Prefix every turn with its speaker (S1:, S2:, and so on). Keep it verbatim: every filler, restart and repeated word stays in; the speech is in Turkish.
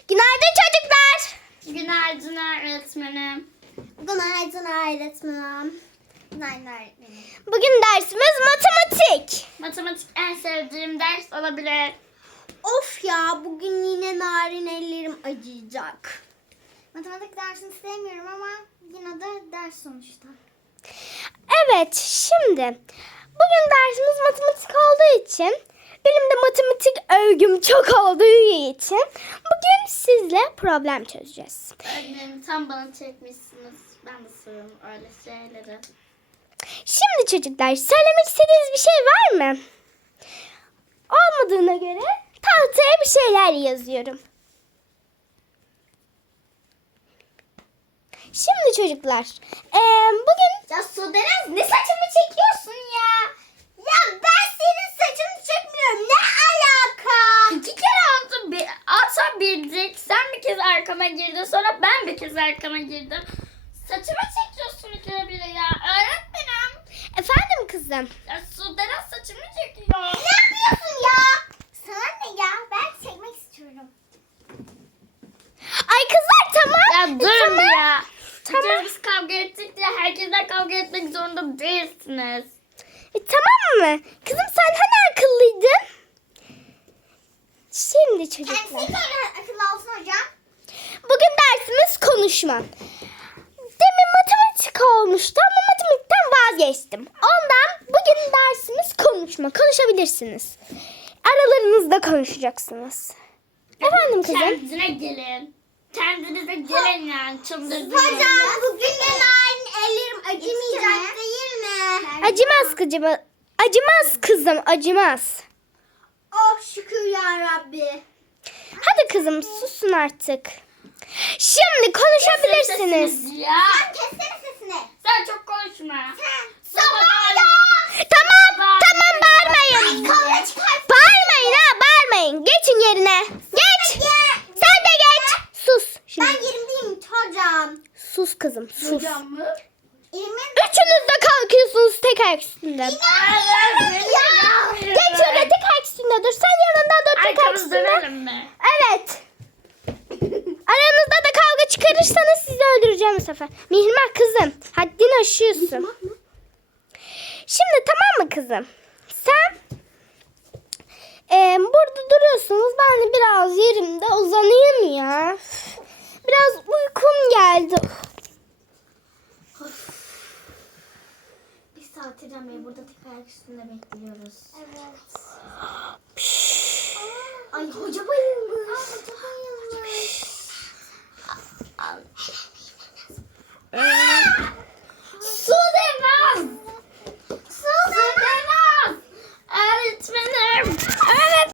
S1: Günaydın çocuklar.
S2: Günaydın öğretmenim.
S3: Günaydın öğretmenim. Günaydın öğretmenim.
S1: Bugün dersimiz matematik.
S2: Matematik en sevdiğim ders olabilir.
S3: Of ya, bugün yine narin ellerim acıyacak. Matematik dersini sevmiyorum ama yine de ders sonuçta.
S1: Evet, şimdi bugün dersimiz matematik olduğu için, benim de matematik övgüm çok olduğu için bugün sizle problem çözeceğiz.
S2: Öğretmenim tam bana çekmişsiniz. Ben de seviyorum öyle şeyleri.
S1: Şimdi çocuklar, söylemek istediğiniz bir şey var mı? Olmadığına göre tahtaya bir şeyler yazıyorum. Şimdi çocuklar, eee, bugün
S3: Ya Sudenaz, ne saçımı çekiyorsun ya? Ya ben senin saçını çekmiyorum. Ne alaka?
S2: İki kere altı bir, ata bildik. Sen bir kez arkama girdin, sonra ben bir kez arkama girdim. Saçıma çekiyorsun ikide bile ya. Öğretmenim.
S1: efendim kızım.
S2: Ya Sudenaz saçımı çekiyor.
S3: Ne yapıyorsun ya? Sana ne ya? Ben çekmek istiyorum.
S1: Ay kızlar tamam.
S2: Ya durun
S1: Tamam.
S2: ya.
S1: Tamam.
S2: Bir kez biz kavga ettik diye herkesle kavga etmek zorunda değilsiniz.
S1: E, tamam mı? Kızım sen hani akıllıydın? Şimdi çocuklar.
S3: Kendisi böyle akıllı olsun hocam.
S1: Bugün dersimiz konuşma. Demin matematik olmuştu ama matematikten vazgeçtim. Ondan bugün dersimiz konuşma. Konuşabilirsiniz. Aralarınızda konuşacaksınız. Efendim kızım?
S2: Kendine gelin. Kendinize gelin yani. Çıldırdınız.
S3: Hocam bugün de narin ellerim acımayacak değil mi?
S1: Acımaz kızım. Acımaz kızım. Acımaz.
S3: Oh şükür ya Rabbi.
S1: Hadi kızım susun artık. Şimdi konuşabilirsiniz.
S2: Sesiniz ya.
S3: Sen kessene sesini.
S2: Sen çok konuşma.
S3: Sen sabah ya.
S1: Tamam tamam bağırmayın.
S3: Kavga çıkar.
S1: Bağırmayın ha bağırmayın. Geçin yerine. Geç. Sen de geç. Sus. Şimdi.
S3: Ben yerimdeyim hocam.
S1: Sus kızım sus.
S2: Hocam mı?
S3: Yerimin.
S1: Üçünüz de kalkıyorsunuz tek ayak üstünden.
S2: Ya.
S1: Geç şöyle tek ayak üstünde dur. Sen yanında dur tek ayak
S2: Arkamız
S1: üstünde.
S2: dönelim mi?
S1: Evet. Aranızda da kavga çıkarırsanız sizi öldüreceğim bu sefer. Mihrimah kızım haddini aşıyorsun. Şimdi tamam mı kızım? Sen e, burada duruyorsunuz. Ben de biraz yerimde uzanayım ya. Biraz uykum geldi.
S3: Bir saat hocam bey burada tek ayak üstünde bekliyoruz. Evet. Ay hoca bayıldı.